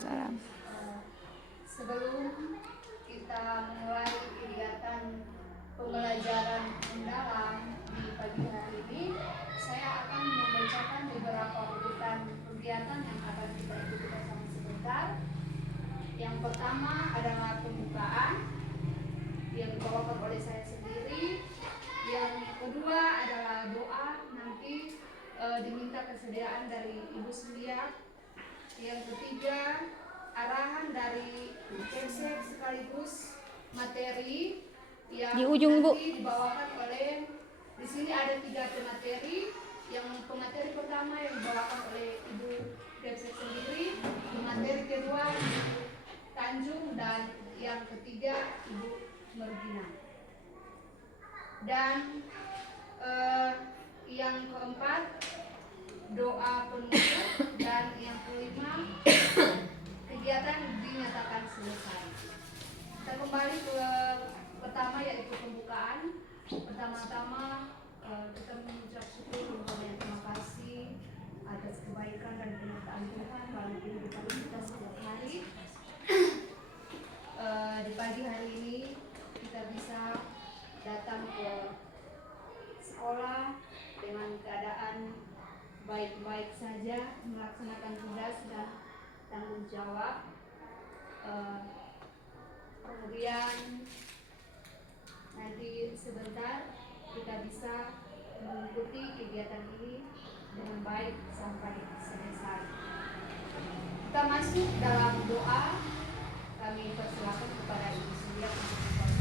Waalaikumsalam. Sebelum kita memulai kegiatan pembelajaran mendalam di pagi hari ini, saya akan membacakan beberapa urutan kegiatan yang akan kita ikuti bersama sebentar. Yang pertama adalah pembukaan yang dibawakan oleh saya sendiri. Yang kedua adalah doa, nanti diminta kesediaan dari Ibu Sulia. Yang ketiga arahan dari Kepsek sekaligus materi yang Di ujung, Bu. nanti dibawakan oleh, di sini ada 3 pemateri. Yang pemateri pertama yang dibawakan oleh Ibu Kepsek sendiri, pemateri kedua Ibu Tanjung, dan yang ketiga Ibu Mergina. Dan yang keempat doa penutup, dan yang kelima kegiatan dinyatakan selesai. Kita kembali ke pertama, yaitu pembukaan. Pertama-tama kita mengucap syukur dan terima kasih atas kebaikan dan penyertaan Tuhan dalam kehidupan kita setiap hari. Di pagi hari ini kita bisa datang ke sekolah dengan keadaan baik-baik saja, melaksanakan tugas dan tanggung jawab. Kemudian nanti sebentar kita bisa mengikuti kegiatan ini dengan baik sampai selesai. Kita masuk dalam doa. Kami persilakan kepada Ibu Sulia untuk membaca.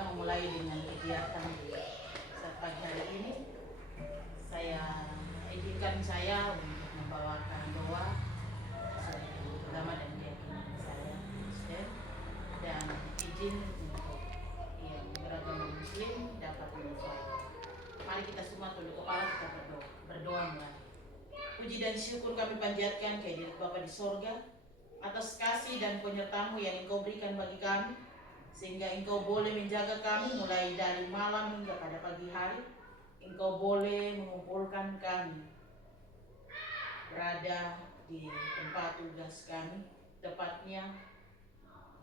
Memulai dengan kegiatan di saat pagi hari ini, saya izinkan saya untuk membawakan doa sebagai agama dan keyakinan saya Kristen, dan izin untuk yang beragama Muslim dapat menyesuaikan. Mari kita semua tunduk kepala, kita berdoa mulai. Puji dan syukur kami panjatkan kehadirat Bapa di sorga atas kasih dan penyertamu yang Engkau berikan bagi kami, sehingga Engkau boleh menjaga kami mulai dari malam hingga pada pagi hari. Engkau boleh mengumpulkan kami berada di tempat tugas kami, tepatnya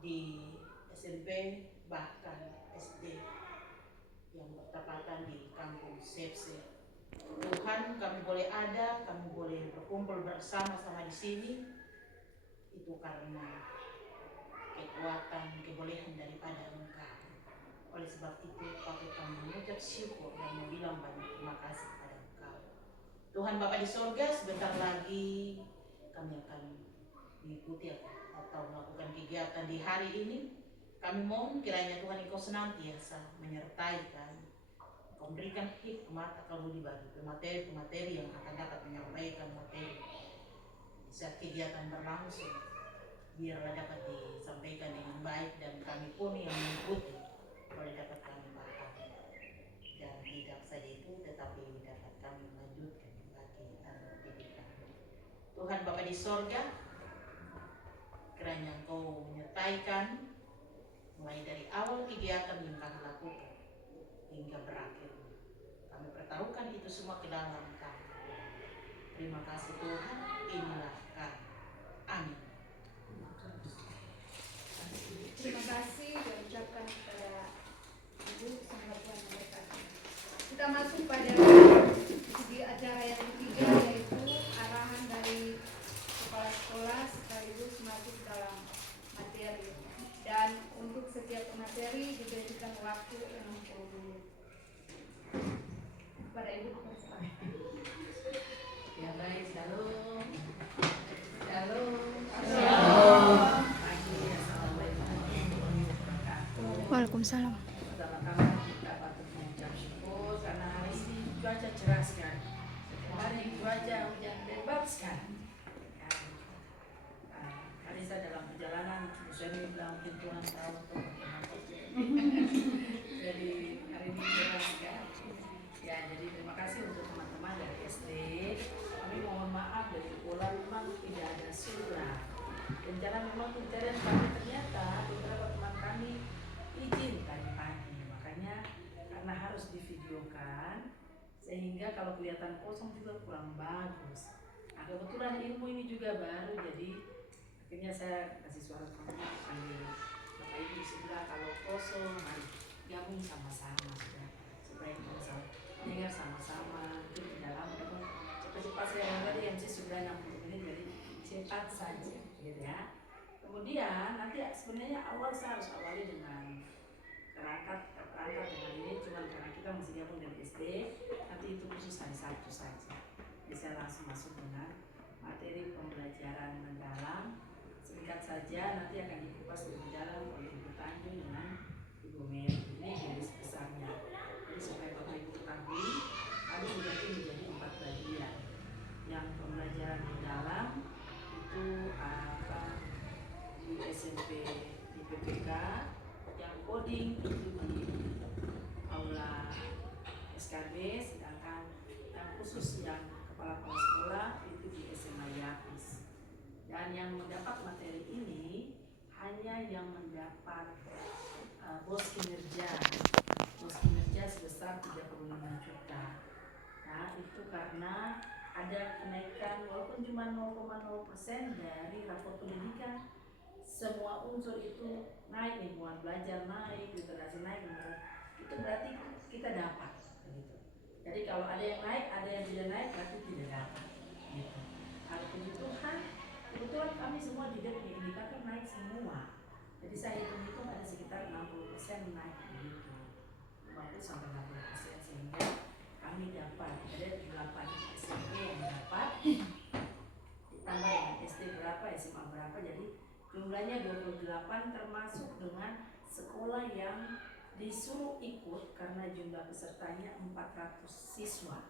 di SMP bahkan SD yang bertepatan di kampung Sepse. Tuhan, kami boleh ada, kami boleh berkumpul bersama-sama di sini, itu karena kekuatan, kebolehan daripada Engkau. Oleh sebab itu, patut kami mengucap syukur dan membilang banyak terima kasih kepada Engkau. Tuhan Bapa di sorga, sebentar lagi kami akan mengikuti atau melakukan kegiatan di hari ini. Kami mohon kiranya Tuhan Engkau senantiasa menyertai kami. Engkau memberikan hikmat akal budi bagi pemateri-pemateri yang akan dapat menyampaikan materi saat kegiatan berlangsung. Biarlah dapat disampaikan dengan baik, dan kami pun yang mengikuti boleh dapat kami pahami, dan tidak saja itu tetapi dapat kami melanjutkan bagi anak didik kami. Tuhan Bapa di sorga, kiranya Engkau menyertai kami mulai dari awal kegiatan yang kami lakukan hingga berakhir. Kami pertaruhkan itu semua ke dalam kami. Terima kasih Tuhan, inilah kami. Amin. Terima kasih diucapkan kepada Ibu, semoga Tuhan memberkati. Kita masuk pada segi acara yang ketiga, yaitu arahan dari kepala sekolah sekaligus masuk dalam materi. Dan untuk setiap materi diberikan waktu 60 menit. Kepada Ibu, persilakan. Ya baik, shalom. Shalom. Waalaikumsalam. Pertama-tama kita patut mengucap syukur karena hari ini cuaca cerah sekali. Hari cuaca hujan lebat sekali. Alisa dalam perjalanan, saya bilang mungkin Tuhan tahu tuh. Jadi hari ini cerah sekali. rencana memang pencarian kami ternyata beberapa teman kami izin tadi pagi, makanya karena harus divideokan sehingga kalau kelihatan kosong juga kurang bagus. Nah kebetulan ilmu ini juga baru, jadi akhirnya saya kasih suara kamu panggil Bapak Ibu sebelah, kalau kosong mari gabung sama-sama sudah, supaya kita bisa dengar sama-sama. Itu di dalam itu cepat-cepat, saya tadi MC sudah 60 menit, jadi cepat saja gitu ya. Kemudian nanti sebenarnya awal saya harus awali dengan perangkat dengan ini, cuma karena kita masih gabung dengan SD, nanti itu khusus hari Sabtu saja. Bisa langsung masuk dengan materi pembelajaran mendalam. Singkat saja, nanti akan dikupas lebih dalam oleh Ibu Tanjung dengan Ibu Mary. Ini garis besarnya. Jadi supaya Bapak Ibu ketahui, kami dibagi menjadi 4 bagian. Yang pembelajaran mendalam itu apa di SMP di PPK, yang coding itu di aula SKB, sedangkan yang khusus yang kepala sekolah itu di SMA Yapis. Dan yang mendapat materi ini hanya yang mendapat bos kinerja sebesar 35 juta. Nah itu karena ada kenaikan walaupun cuma 0,0% dari rapor pendidikan. Semua unsur itu naik, lingkungan belajar naik, literasi naik, itu berarti kita dapat gitu. Jadi kalau ada yang naik, ada yang tidak naik, berarti tidak dapat gitu. Kalau kebetulan kami semua tidak punya indikator naik semua. Jadi saya hitung ada sekitar 60% naik begitu, 50 sampai 60%, sehingga kami dapat ada 8 SMP yang dapat, ditambah dengan SD berapa, SMA berapa, jadi jumlahnya 28, termasuk dengan sekolah yang disuruh ikut karena jumlah pesertanya 400 siswa.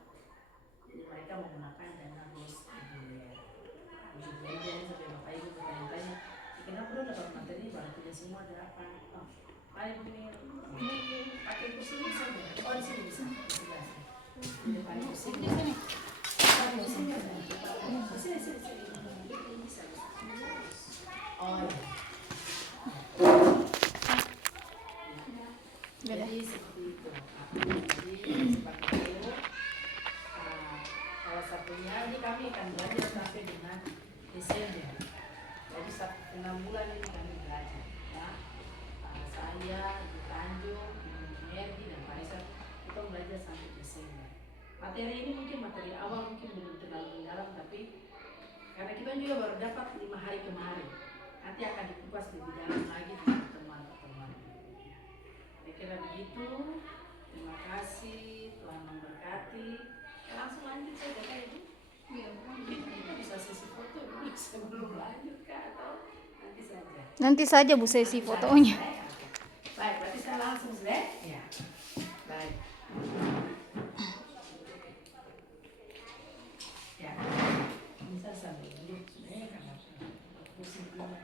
Jadi mereka menggunakan dana bos reguler. Jadi sampai Bapak Ibu bertanya-tanya, kenapa lu dapat materi baru tidak semua dapat? Oh, ayo ini pakai kursi ini saja. Oh di sini bisa. Di depan kursi. Di sini. Sini. Oh ya. Jadi seperti itu. Jadi seperti itu. Salah satunya ini kami akan belajar sampai dengan Desember. Jadi 6 bulan ini kami belajar. Ya. Saya, Ibu Tanjung, Ibu Merdi dan Pak Isa kita belajar sampai Desember. Materi ini mungkin materi awal mungkin belum terlalu mendalam, tapi karena kita juga baru dapat 5 hari kemarin, nanti akan dikupas lebih dalam lagi di pertemuan-pertemuan. Kira begitu. Terima kasih, Tuhan memberkati. Langsung lanjut saja Kak Ibu. Iya, kita bisa sesi foto dulu sebelum lanjut Kak, atau nanti saja? Nanti saja Bu sesi fotonya. Baik, berarti saya langsung sudah? Ya. Baik. Ya. Bisa sambil duduk sudah karena pusing dulu.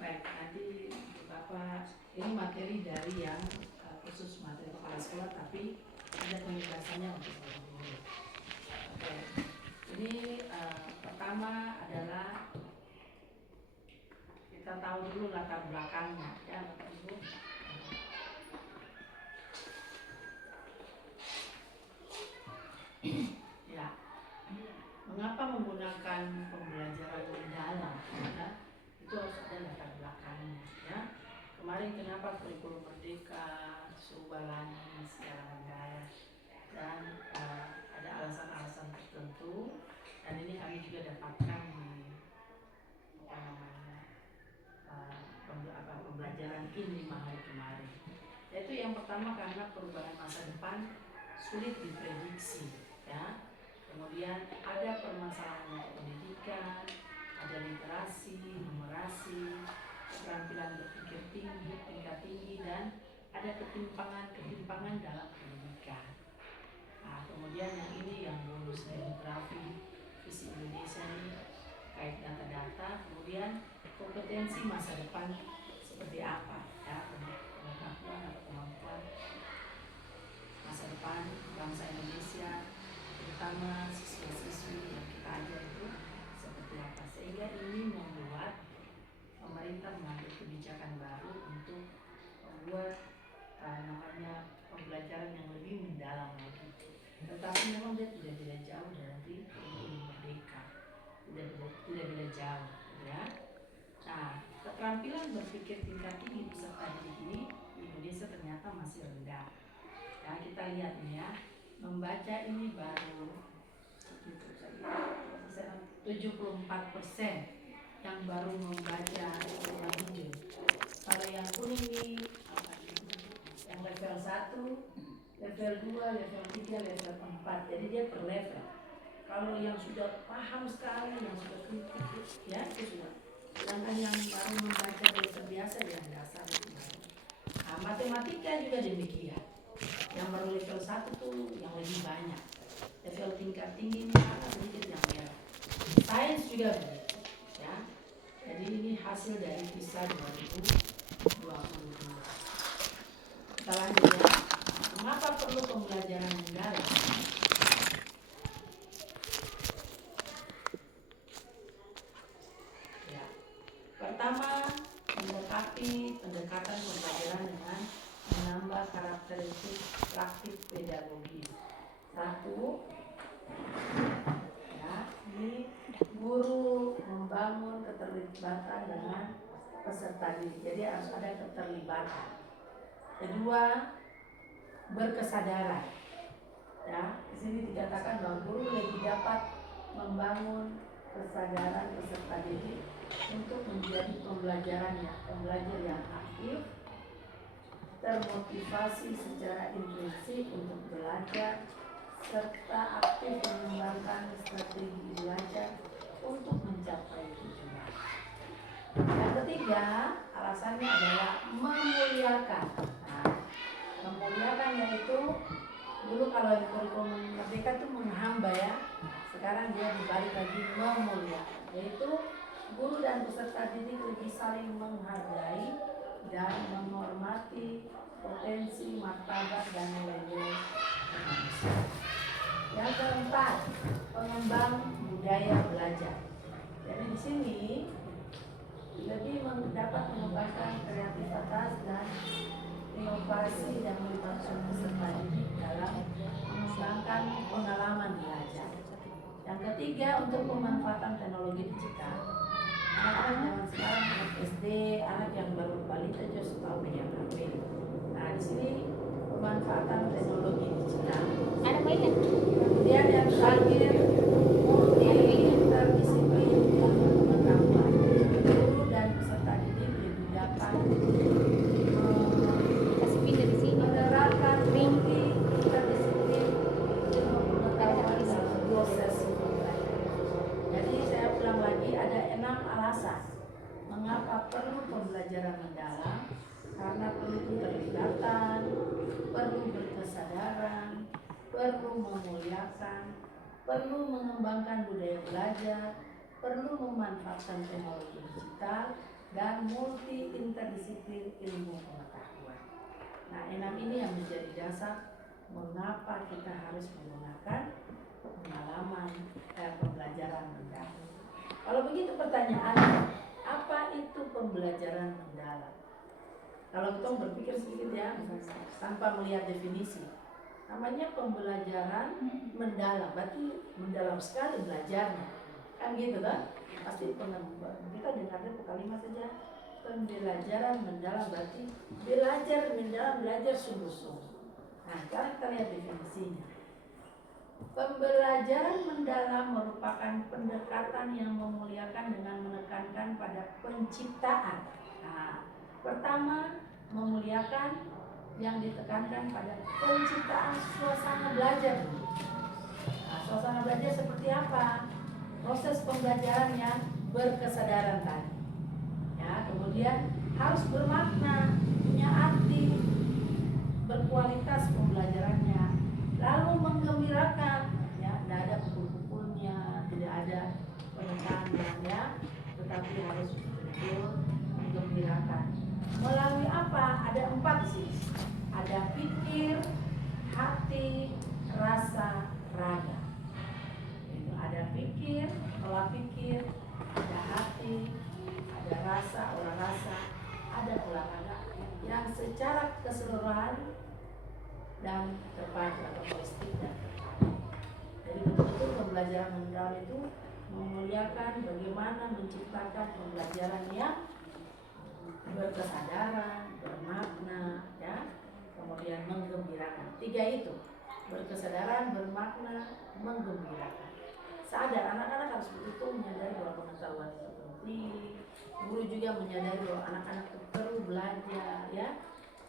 Baik, nanti Bapak ini materi dari yang khusus materi kepala sekolah, tapi ada penjelasannya untuk guru. Oke. Ini pertama adalah kita tahu dulu latar belakangnya ya Bapak Ibu. Ya. Mengapa menggunakan pembelajaran mendalam? Ya? Itu harus ada latar belakangnya ya. Kemarin kenapa kurikulum merdeka suruh balani secara mendalam, dan ada alasan-alasan tertentu, dan ini kami juga dapatkan di pembelajaran ini 5 hari kemarin. Yaitu yang pertama karena perubahan masa depan sulit diprediksi ya. Kemudian ada permasalahan pendidikan, ada literasi, numerasi, keterampilan berpikir tinggi, tingkat tinggi, dan ada ketimpangan dalam pendidikan. Nah, kemudian yang ini yang bonus demografi visi Indonesia ini kait data-data, kemudian kompetensi masa depan seperti apa ya, pengetahuan atau kemampuan masa depan bangsa Indonesia, terutama siswa-siswi yang kita ajar itu seperti apa, sehingga ini membuat membuat namanya pembelajaran yang lebih mendalam lagi. Tetapi memang dia tidak bila jauh dari ilmu merdeka, tidak bila jauh, ya. Nah, keterampilan berpikir tingkat tinggi peserta didik ini di Indonesia ternyata masih rendah. Nah, kita lihat nih ya, membaca ini baru 74% yang baru membaca yang hijau. Kalau yang kuning nih, yang level 1, level 2, level 3, level 4. Jadi dia per level. Kalau yang sudah paham sekali, yang sudah kritik, ya itu sudah. Sedangkan yang baru membaca biasa biasa yang dasar itu. Nah, matematika juga demikian. Yang baru level 1 tuh yang lebih banyak. Level tingkat tingginya sedikit yang merah. Sains juga begitu, ya. Jadi ini hasil dari PISA 2022. Kita lanjut ya. Mengapa perlu pembelajaran mendalam? Ya. Pertama, mendekati pendekatan pembelajaran dengan menambah karakteristik praktik pedagogis. Satu, ya, ini guru membangun keterlibatan dengan peserta didik. Jadi harus ada keterlibatan. Kedua, berkesadaran. Ya, di sini dikatakan bahwa guru lebih dapat membangun kesadaran peserta didik untuk menjadi pembelajar yang aktif, termotivasi secara intrinsik untuk belajar, serta aktif mengembangkan strategi belajar untuk mencapai tujuan. Yang ketiga, alasannya adalah memuliakan. Nah, memuliakan yaitu dulu kalau di kurikulum merdeka itu menghamba ya, sekarang dia dibalik lagi memuliakan, yaitu guru dan peserta didik lebih saling menghargai dan menghormati potensi, martabat, dan nilai-nilai manusia. Yang keempat, pengembang budaya belajar. Jadi di sini lebih dapat mengembangkan kreativitas dan inovasi dan melibatkan peserta didik dalam mengembangkan pengalaman belajar. Yang ketiga, untuk pemanfaatan teknologi digital. Anak-anak zaman sekarang, anak SD, anak yang baru balita juga sudah tahu megang HP. Nah, di sini pemanfaatan teknologi digital. Ada mainan. Kemudian yang terakhir, multi interdisiplin pengetahuan. Guru dan peserta didik lebih dapat Kasih pindah di sini. menerapkan multi interdisiplin ilmu pengetahuan dalam proses pembelajaran. Jadi saya ulang lagi, ada 6 alasan mengapa perlu pembelajaran mendalam. Karena perlu keterlibatan, perlu berkesadaran, perlu memuliakan, perlu mengembangkan budaya belajar, perlu memanfaatkan teknologi digital, dan multi interdisiplin ilmu pengetahuan. Nah, 6 ini yang menjadi dasar mengapa kita harus menggunakan pengalaman pembelajaran mendalam. Kalau begitu pertanyaannya, apa itu pembelajaran mendalam? Kalau kita berpikir sedikit ya, tanpa melihat definisi, namanya pembelajaran mendalam, berarti mendalam sekali belajarnya, kan gitu kan? Pasti kita dengarnya kalimat saja, pembelajaran mendalam berarti belajar mendalam, belajar sungguh-sungguh. Nah, sekarang kita lihat definisinya. Pembelajaran mendalam merupakan pendekatan yang memuliakan dengan menekankan pada penciptaan. Nah, pertama, memuliakan yang ditekankan pada penciptaan suasana belajar. Nah, suasana belajar seperti apa? Proses pembelajaran yang berkesadaran tadi. Ya, kemudian harus bermakna, punya arti, berkualitas pembelajarannya, lalu menggembirakan. Ya, tidak ada pukul-pukulnya, tidak ada penekanan ya, tetapi harus betul menggembirakan. Melalui apa? Ada 4 sih. Ada pikir, hati, rasa, raga. Itu ada pikir, pola pikir, ada hati, ada rasa, olah rasa, ada olahraga. yang secara keseluruhan dan terpadu atau holistik dan terpadu. Jadi betul-betul pembelajaran mendalam itu memuliakan bagaimana menciptakan pembelajaran yang berkesadaran, bermakna, ya, kemudian menggembirakan. 3 itu, berkesadaran, bermakna, menggembirakan. Sadar, anak-anak harus betul-betul menyadari bahwa pengetahuan itu penting. Guru juga menyadari bahwa anak-anak itu perlu belajar, ya.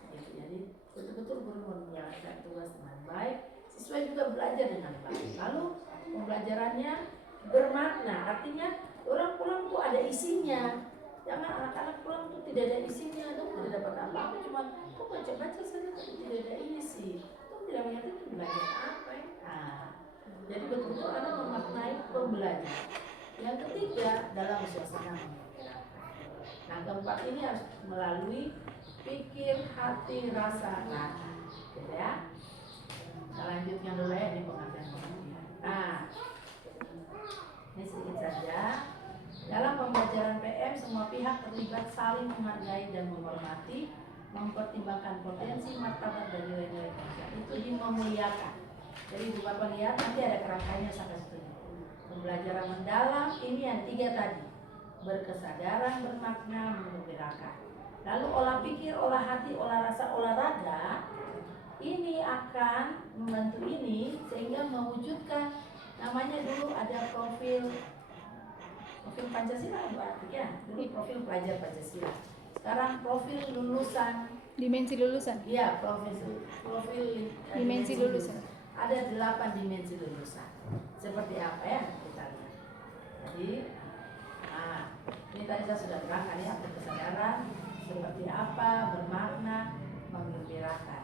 Jadi betul-betul guru menjalankan tugas dengan baik, siswa juga belajar dengan baik. Lalu pembelajarannya bermakna, artinya orang pulang tuh ada isinya. Jangan anak-anak pulang tuh tidak ada isinya, tuh tidak dapat apa-apa, cuma tuh baca-baca saja tapi tidak ada isi. Tuh tidak mengerti itu belajar apa ya? Jadi betul-betul anak memaknai pembelajaran. Yang ketiga, dalam suasana menyenangkan. Nah, keempat ini harus melalui pikir, hati, rasa, rasa, gitu ya. Kita lanjutkan dulu ya di pengertian. Nah, ini sedikit saja. Dalam pembelajaran PM, semua pihak terlibat saling menghargai dan menghormati, mempertimbangkan potensi martabat dan nilai-nilai bangsa. Itu memuliakan. Jadi Ibu Bapak lihat nanti ada kerangkanya sampai situ. Pembelajaran mendalam ini yang 3 tadi, berkesadaran, bermakna, menggembirakan. Lalu olah pikir, olah hati, olah rasa, olahraga ini akan membantu ini sehingga mewujudkan, namanya dulu ada profil Pancasila, ya, dulu profil pelajar Pancasila. Sekarang profil lulusan. Dimensi lulusan. Iya, profil Dimensi lulusan. Ada 8 dimensi lulusan. Seperti apa ya kita lihat. Jadi, ini tadi saya sudah terangkan ya, berkesadaran seperti apa, bermakna, menggembirakan.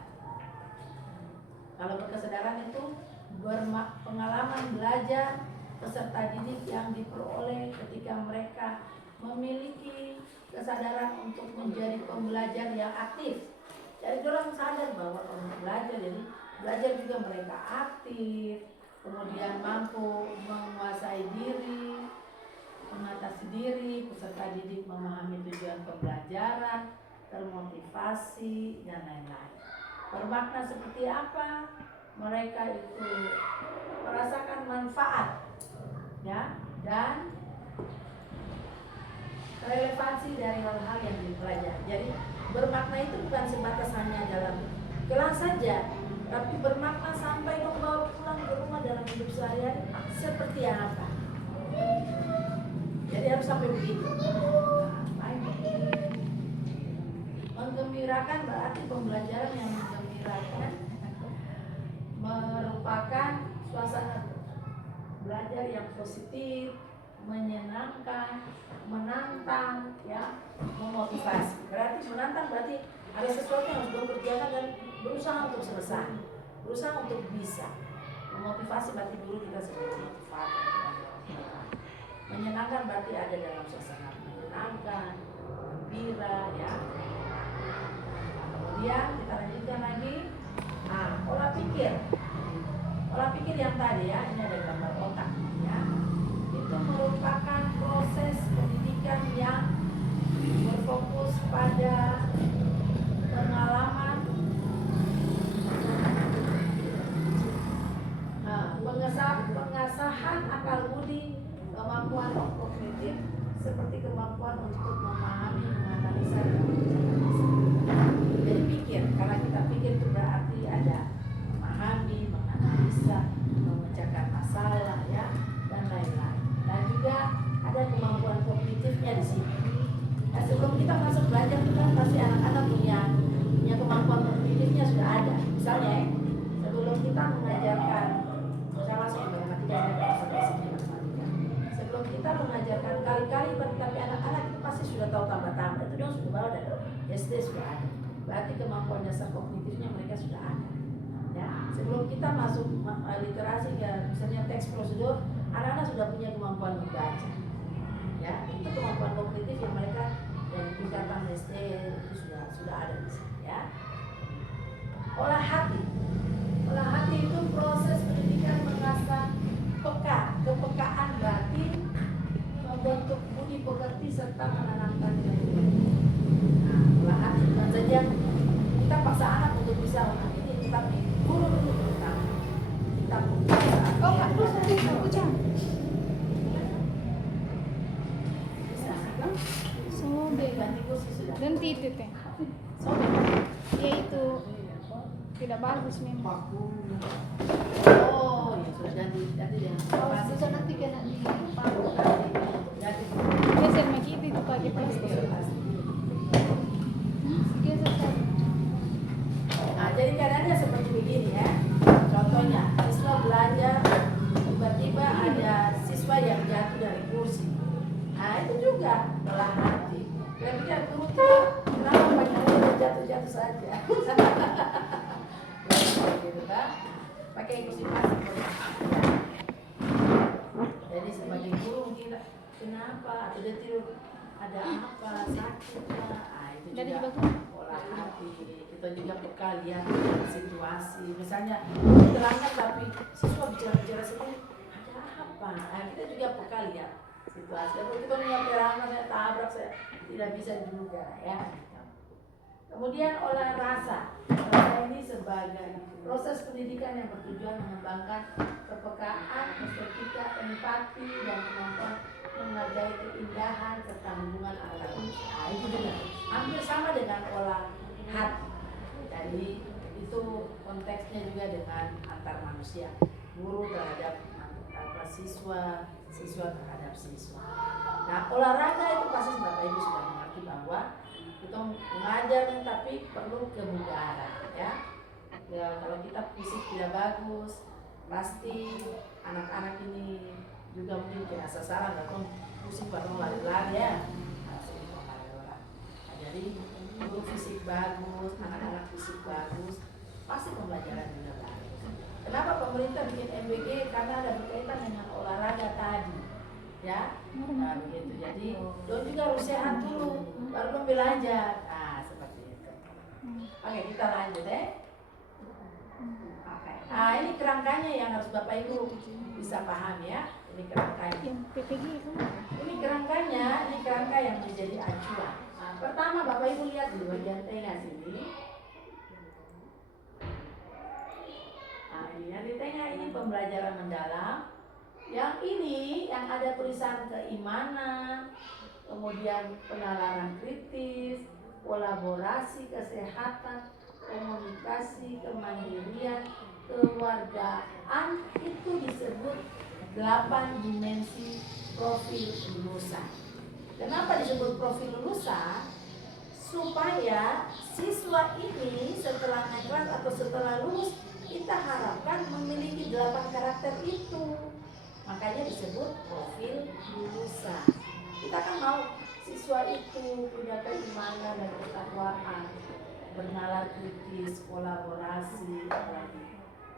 Kalau berkesadaran itu pengalaman belajar peserta didik yang diperoleh ketika mereka memiliki kesadaran untuk menjadi pembelajar yang aktif. Jadi orang sadar bahwa orang belajar, jadi belajar juga mereka aktif, kemudian mampu menguasai diri, mengatasi diri, peserta didik memahami tujuan pembelajaran, termotivasi, dan lain-lain. Bermakna seperti apa? Mereka itu merasakan manfaat, ya, dan relevansi dari hal-hal yang dipelajari. Jadi bermakna itu bukan sebatas hanya dalam kelas saja, tapi bermakna sampai membawa pulang ke rumah dalam hidup sehari-hari seperti apa. Jadi harus sampai begitu. Menggembirakan berarti pembelajaran yang menggembirakan merupakan suasana belajar yang positif, menyenangkan, menantang, ya, memotivasi. Berarti menantang berarti ada sesuatu yang harus dikerjakan dan berusaha untuk selesai, berusaha untuk bisa. Memotivasi berarti dulu kita sebagai motivator. Menyenangkan berarti ada dalam suasana menyenangkan, gembira, ya. Kemudian kita lanjutkan lagi. Olah pikir. Olah pikir yang tadi ya, ini ada gambar otak, ya. Itu merupakan proses pendidikan yang berfokus pada pengalaman, pengasahan akal budi, kemampuan kognitif seperti kemampuan untuk memahami, menganalisa, dan mencerna. Jadi pikir, karena kita pikir itu berarti ada memahami, menganalisa, memecahkan masalah, ya, dan lain-lain. Dan juga ada kemampuan kognitifnya di sini. Nah, sebelum kita masuk belajar itu kan pasti anak-anak punya kemampuan kognitifnya sudah ada. Misalnya, sebelum kita mengajarkan, saya masuk ke matematika, sebelum kita mengajarkan kali-kali, tapi anak-anak itu pasti sudah tahu tambah-tambah. Itu dong sudah bawa dari SD sudah ada. Berarti kemampuan dasar kognitifnya mereka sudah ada. Ya, sebelum kita masuk literasi, misalnya teks prosedur, anak-anak sudah punya kemampuan membaca. Ya, itu kemampuan kognitif yang mereka dari tingkatan SD itu sudah ada di sini, ya. Olah hati. Olah hati itu proses pendidikan mengasah kepekaan batin, membentuk budi pekerti serta menanamkan nilai. Olah hati bukan saja itu teh. Sobek. Ya itu tidak bagus memang. Oh, ya sudah ganti dengan Kalau plastik. bisa nanti kena di paru. Ganti. Geser lagi itu pakai plastik. Geser saja. Nah, jadi keadaannya seperti begini ya. Contohnya, siswa belajar, tiba-tiba ada siswa yang jatuh dari kursi. Nah, itu juga belah hati. Ketika guru tidak kenapa banyak orang jatuh-jatuh saja. Gitu kan? Pakai kursi plastik. Jadi sebagai guru mungkin kenapa atau dia tidur ada apa sakit lah. Ah, itu Dari juga juga olah hati. Kita juga peka lihat situasi. Misalnya terangkan tapi siswa bicara sendiri ada apa? Nah, kita juga peka lihat situasi. Kalau kita punya perangan saya tabrak saya tidak bisa juga ya. Kemudian olah rasa. Rasa ini sebagai proses pendidikan yang bertujuan mengembangkan kepekaan, estetika, empati, dan kemampuan menghargai keindahan serta hubungan antar manusia. Nah, itu juga hampir sama dengan olah hati. Jadi itu konteksnya juga dengan antar manusia, guru terhadap siswa, siswa terhadap siswa. Nah, olahraga itu pasti Bapak Ibu sudah mengerti bahwa kita mengajar tapi perlu kebugaran ya. Ya, kalau kita fisik tidak bagus, pasti anak-anak ini juga mungkin kena sasaran atau pusing pada lari-lari ya. Nah, jadi guru fisik bagus, anak-anak fisik bagus, pasti pembelajaran juga bagus. Kenapa pemerintah bikin MBG? Karena ada berkaitan dengan olahraga tadi, ya. Nah, begitu. Jadi, lo juga harus sehat dulu, baru belajar. Nah, seperti itu. Oke, kita lanjut ya. Oke. Nah, ini kerangkanya yang harus Bapak Ibu bisa paham ya. Ini kerangkanya. Yang PPG itu. Ini kerangkanya, ini kerangka yang menjadi acuan. Nah, pertama Bapak Ibu lihat di bagian tengah sini. Nah, ini yang di tengah ini pembelajaran mendalam. Yang ini yang ada tulisan keimanan, kemudian penalaran kritis, kolaborasi, kesehatan, komunikasi, kemandirian, kewargaan, itu disebut 8 dimensi profil lulusan. Kenapa disebut profil lulusan? Supaya siswa ini setelah naik kelas atau setelah lulus, kita harapkan memiliki 8 karakter itu. Makanya disebut profil lulusan. Kita kan mau siswa itu punya keimanan dan ketakwaan, bernalar kritis, kolaborasi,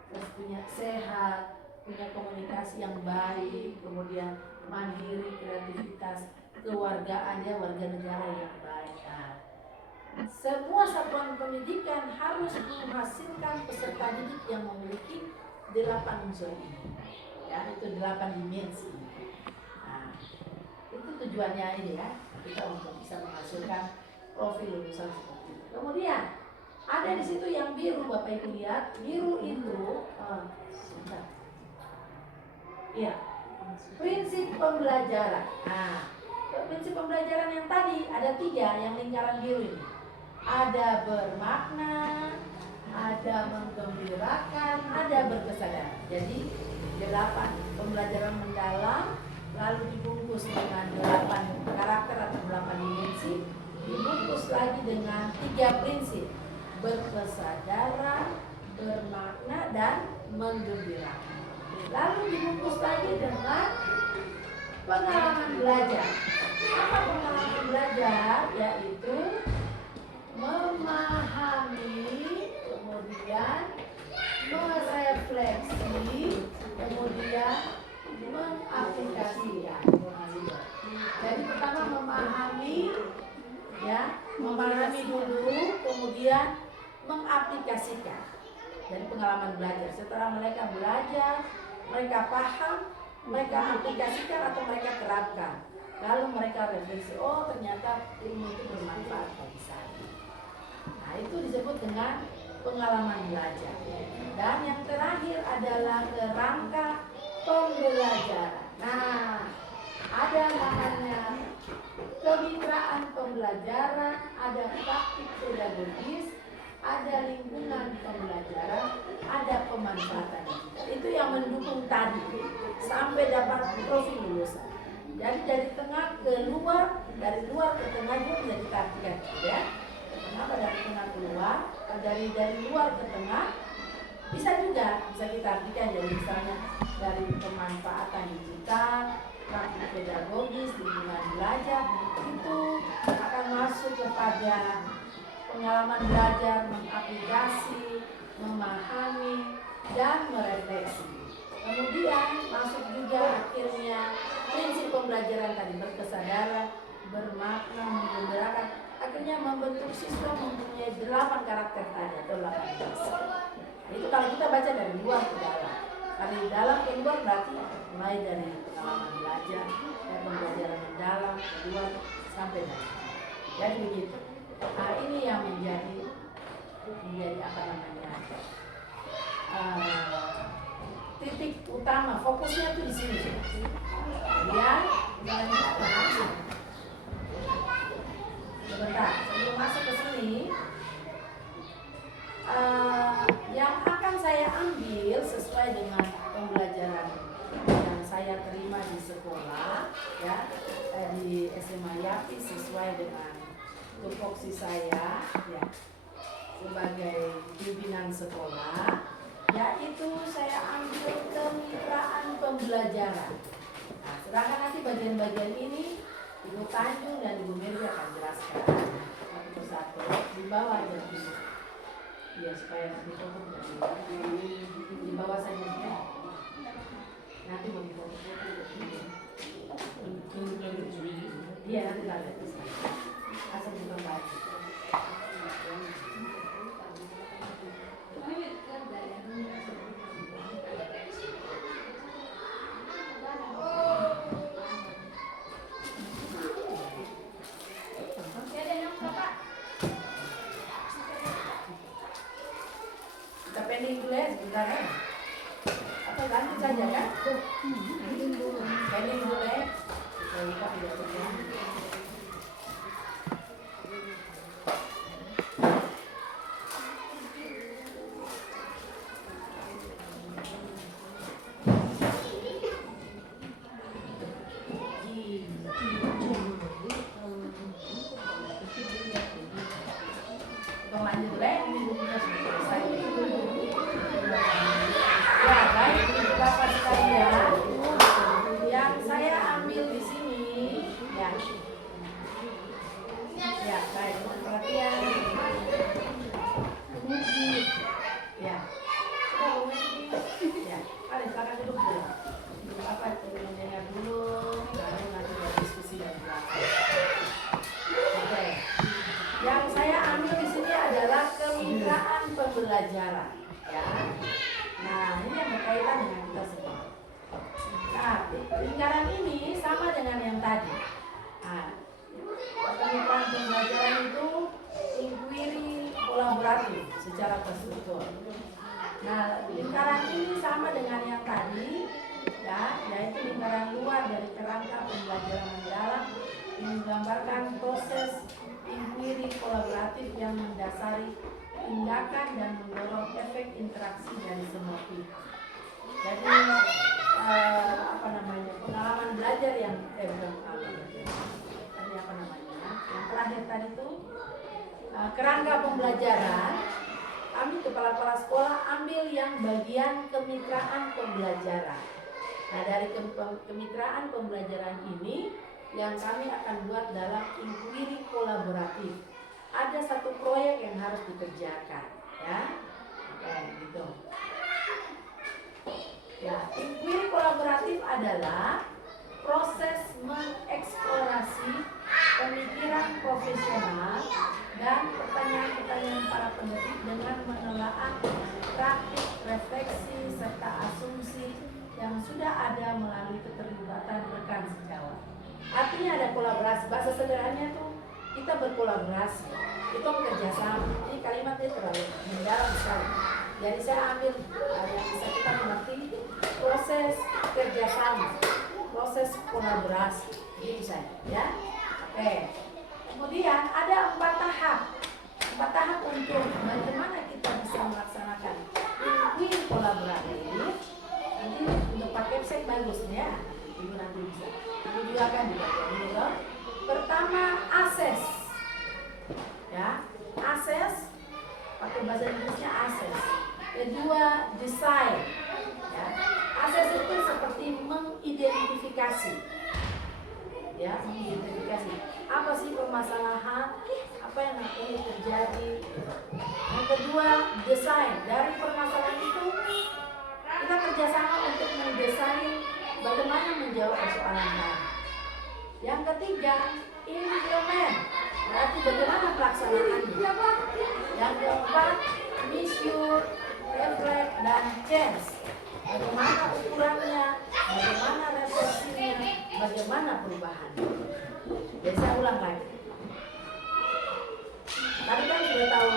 terus punya sehat, punya komunikasi yang baik, kemudian mandiri, kreativitas, kewargaan, ya warga negara yang baik. Nah, semua satuan pendidikan harus menghasilkan peserta didik yang memiliki 8 unsur ini. Ya, itu 8 dimensi. Nah, itu tujuannya ini ya, kita untuk bisa menghasilkan profil lulusan seperti itu. Kemudian ada di situ yang biru, Bapak Ibu lihat, biru itu, iya, prinsip pembelajaran. Nah, prinsip pembelajaran yang tadi ada 3 yang lingkaran biru ini. Ada bermakna, ada menggembirakan, ada berkesadaran. Jadi 8 pembelajaran mendalam, lalu dibungkus dengan 8 karakter atau 8 dimensi, dibungkus lagi dengan 3 prinsip: berkesadaran, bermakna, dan menggembirakan. Lalu dibungkus lagi dengan pengalaman belajar. Apa pengalaman belajar? Yaitu memahami, kemudian merefleksi, kemudian mengaplikasikan. Jadi pertama memahami, ya, memahami dulu, kemudian mengaplikasikan dari pengalaman belajar. Setelah mereka belajar, mereka paham, mereka aplikasikan atau mereka terapkan. Lalu mereka refleksi, oh ternyata ilmu itu bermanfaat bagi saya. Nah, itu disebut dengan pengalaman belajar. Dan yang terakhir adalah kerangka pembelajaran. Nah, ada namanya kemitraan pembelajaran, ada praktik pedagogis, ada lingkungan pembelajaran, ada pemanfaatan digital. Itu yang mendukung tadi sampai dapat profil lulusan. Jadi dari tengah ke luar, dari luar ke tengah juga bisa kita artikan, ya. Kenapa dari tengah ke luar? Dari luar ke tengah bisa kita artikan. Jadi misalnya dari pemanfaatan digital, praktik pedagogis, lingkungan belajar, itu akan masuk kepada pengalaman belajar, mengaplikasi, memahami, dan merefleksi. Kemudian masuk juga akhirnya prinsip pembelajaran tadi, berkesadaran, bermakna, menggembirakan, akhirnya membentuk siswa mempunyai 8 karakter tadi atau 18. Nah, itu kalau kita baca dari luar ke dalam. Dari dalam ke luar berarti mulai dari pengalaman belajar, pembelajaran mendalam, kedua sampai dalam. Jadi begitu. Nah, ini yang menjadi apa namanya, titik utama, fokusnya itu di sini. Kemudian sebentar sebelum masuk ke sini, yang akan saya ambil sesuai dengan pembelajaran yang saya terima di sekolah, ya, di SMA Yapi, sesuai dengan tupoksi saya, ya, sebagai pimpinan sekolah, yaitu saya ambil kemitraan pembelajaran. Nah, sedangkan nanti bagian-bagian ini Ibu Tanjung dan Ibu Mary akan jelaskan satu persatu di bawah aja dulu, ya, supaya difoto di bawah saja, ya. Nanti mau difoto, iya, nanti lihat di sana. Asal bukan baju. Kita pending dulu ya sebentar, ya. Atau lanjut saja, kan? Pending dulu ya. Kita buka tidak terjadi. Pembelajaran, ya. Nah, ini yang berkaitan dengan kita semua. Nah, lingkaran ini sama dengan yang tadi. Nah, kemitraan pembelajaran itu inquiry kolaboratif secara terstruktur. Nah, lingkaran ini sama dengan yang tadi, ya, yaitu lingkaran luar dari kerangka pembelajaran mendalam menggambarkan proses inquiry kolaboratif yang mendasari tindakan dan mendorong efek interaksi dari semua pihak. Jadi apa namanya, pengalaman belajar yang yang terakhir tadi itu kerangka pembelajaran. Kami kepala-kepala sekolah ambil yang bagian kemitraan pembelajaran. Nah, dari kemitraan pembelajaran ini yang kami akan buat dalam inquiry kolaboratif. Ada satu proyek yang harus dikerjakan, ya, kayak gitu. Ya, inquiry kolaboratif adalah proses mengeksplorasi pemikiran profesional dan pertanyaan-pertanyaan para pendidik dengan menelaah praktik, refleksi, serta asumsi yang sudah ada melalui keterlibatan rekan sejawat. Artinya ada kolaborasi. Bahasa sederhananya itu kita berkolaborasi, itu bekerja sama. Ini kalimatnya terlalu mendalam sekali. Jadi saya ambil yang bisa kita mengerti, proses kerjasama, proses kolaborasi, itu saja, ya. Oke. Kemudian ada 4 tahap. 4 tahap untuk bagaimana kita bisa melaksanakan win kolaboratif. Nanti untuk pakai website bagus ya. Ibu nanti bisa. Ibu juga kan di bagian ini loh. Pertama, akses. Ya, akses. Pakai bahasa Inggrisnya akses. Kedua, desain. Ya, akses itu seperti mengidentifikasi. Ya, mengidentifikasi. Apa sih permasalahan? Apa yang ini terjadi? Yang kedua, desain. Dari permasalahan itu kita kerjasama untuk mendesain bagaimana menjawab persoalan tadi. Yang ketiga, implement. Berarti bagaimana pelaksanaannya. Yang keempat, measure, reflect, dan change. Bagaimana ukurannya, bagaimana refleksinya, bagaimana perubahannya. Jadi saya ulang lagi. Tadi kan sudah tahu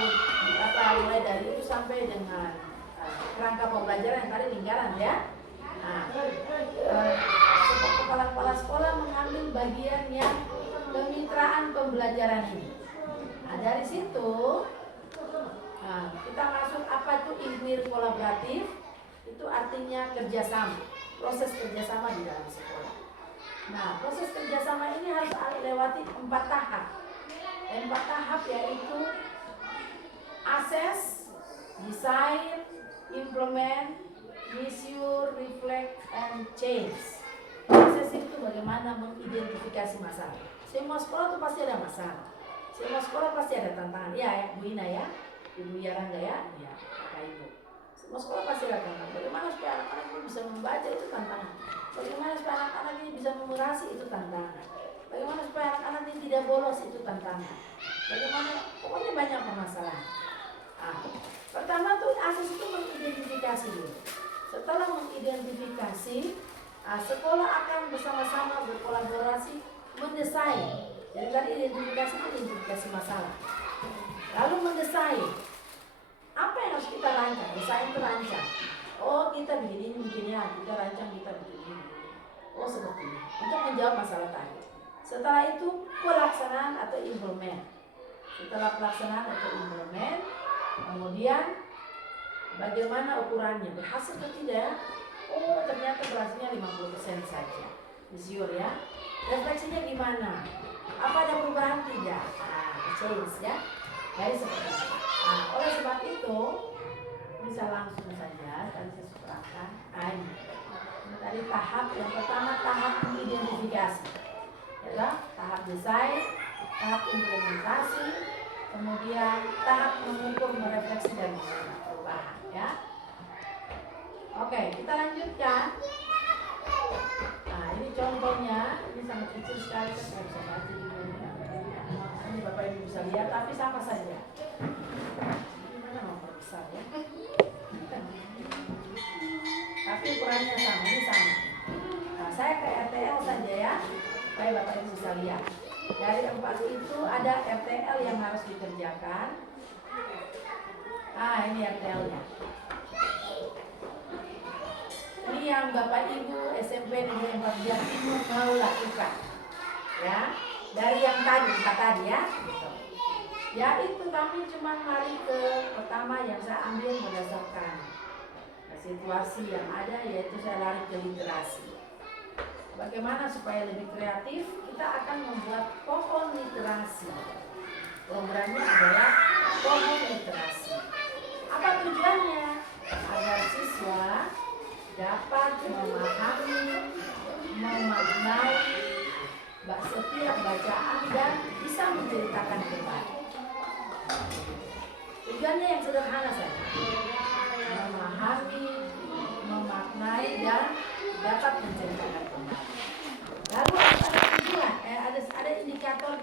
kata mulai dari itu sampai dengan kerangka pembelajaran yang tadi lingkaran ya. Nah, kepala sekolah mengambil bagian yang kemitraan pembelajaran ini. Nah, dari situ kita masuk apa itu inquiry kolaboratif. Itu artinya kerjasama, proses kerjasama di dalam sekolah. Nah, proses kerjasama ini harus lewati 4 tahap. 4 tahap yaitu assess, design, implement, measure, reflect, and change. Proses itu bagaimana mengidentifikasi masalah. Semua sekolah itu pasti ada masalah. Semua sekolah pasti ada tantangan. Ya, Bu Ina ya, Ibu Yarangga ya, Kakak Ibu. Semua sekolah pasti ada tantangan. Bagaimana supaya anak-anak ini bisa membaca itu tantangan. Bagaimana supaya anak-anak ini bisa memurasi itu tantangan. Bagaimana supaya anak-anak ini tidak bolos itu tantangan. Bagaimana, pokoknya banyak permasalahan. Pertama tuh akses itu mengidentifikasi dulu. Setelah mengidentifikasi, sekolah akan bersama-sama berkolaborasi mendesain. Jadi tadi identifikasi itu identifikasi masalah. Lalu mendesain. Apa yang harus kita rancang? Desain itu rancang. Oh, kita bikin ini, kita rancang, kita bikin ini. Oh, seperti ini. Untuk menjawab masalah tadi. Setelah itu pelaksanaan atau implement. Setelah pelaksanaan atau implement, kemudian bagaimana ukurannya? Berhasil atau tidak? Oh, ternyata berhasilnya 50% saja. Measure ya. Refleksinya gimana? Apa ada perubahan tidak? Change ya. Jadi seperti itu. Oleh sebab itu bisa langsung saja tadi saya suratkan. Ini tadi tahap yang pertama, tahap mengidentifikasi. Ya, tahap desain, tahap implementasi, kemudian tahap mengukur, merefleksi dan mengenai perubahan ya. Oke, kita lanjutkan. Nah, ini contohnya, ini sangat kecil sekali, saya bisa baca di sini. Ini Bapak Ibu bisa lihat, tapi sama saja. Ini mana mau perbesar ya? Tapi ukurannya sama, ini sama. Nah, saya ke RTL saja ya, supaya Bapak Ibu bisa lihat. Dari 4 itu ada RTL yang harus dikerjakan. Ini RTL-nya. Ini yang Bapak Ibu SMP Negeri 4 Biak Timur mau lakukan. Ya, dari yang tadi ya. Gitu. Ya itu kami cuma lari ke pertama yang saya ambil berdasarkan situasi yang ada, yaitu saya lari ke literasi. Bagaimana supaya lebih kreatif, kita akan membuat pohon literasi. Programnya adalah pohon literasi. Apa tujuannya? Agar siswa dapat memahami, memaknai setiap bacaan dan bisa menceritakan kembali. Tujuannya yang sederhana saja, memahami, memaknai dan dapat menceritakan kembali. Lalu ada tujuan, ada indikatornya.